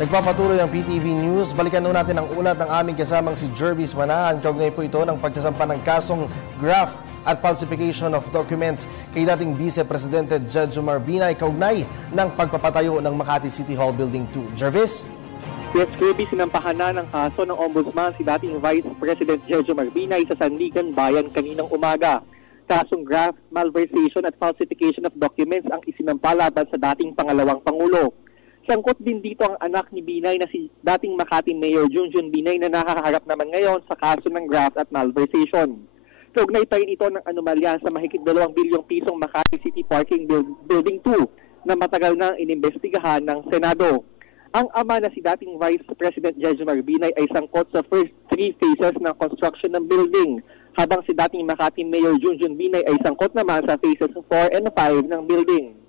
Nagpapatuloy ang PTV News. Balikan nun natin ang ulat ng aming kasamang si Jervis Manahan. Kaugnay po ito ng pagsasampa ng kasong graft at falsification of documents kay dating Vice Presidente Jejomar Binay kaugnay ng pagpapatayo ng Makati City Hall Building 2. Jervis? Yes, Kirby, sinampahan na ng kaso ng Ombudsman si dating Vice President Jejomar Binay sa Sandigan Bayan kaninang umaga. Kasong graft, malversation at falsification of documents ang isinampa laban sa dating pangalawang Pangulo. Sangkot din dito ang anak ni Binay na si dating Makati Mayor Junjun Binay na nakaharap naman ngayon sa kaso ng graft at malversation. Kaugnay pa rin ito ng anomalya sa mahigit 2 bilyong pisong Makati City Parking Building 2 na matagal nang inimbestigahan ng Senado. Ang ama na si dating Vice President Jejomar Binay ay sangkot sa first 3 phases ng construction ng building, habang si dating Makati Mayor Junjun Binay ay sangkot naman sa phases 4 and 5 ng building.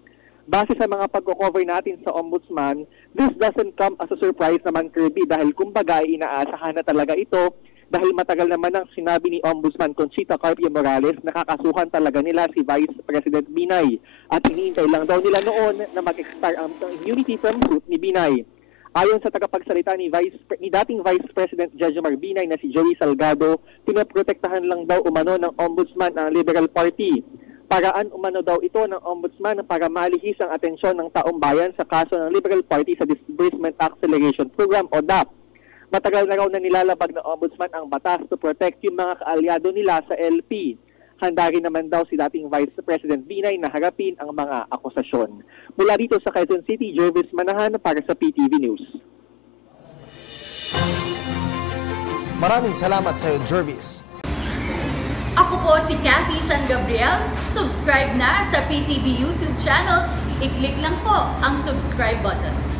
Base sa mga pagko-cover natin sa Ombudsman, this doesn't come as a surprise naman, Kirby, dahil kumbaga ay inaasahan na talaga ito dahil matagal naman ang sinabi ni Ombudsman Conchita Carpio Morales na kakasuhan talaga nila si Vice President Binay at hinihintay lang daw nila noon na mag-expire ang immunity from suit ni Binay. Ayon sa tagapagsalita ni dating Vice President Jejomar Binay na si Joey Salgado, pinoprotektahan lang daw umano ng Ombudsman ang Liberal Party. Paraan umano daw ito ng Ombudsman para malihis ang atensyon ng taong bayan sa kaso ng Liberal Party sa Disbursement Acceleration Program o DAP. Matagal na raw na nilalabag ng Ombudsman ang batas to protect yung mga kaalyado nila sa LP. Handa rin naman daw si dating Vice President Binay na harapin ang mga akusasyon. Mula dito sa Quezon City, Jervis Manahan para sa PTV News. Maraming salamat sa iyo, Jervis. Ako po si Cathy San Gabriel. Subscribe na sa PTV YouTube channel. I-click lang po ang subscribe button.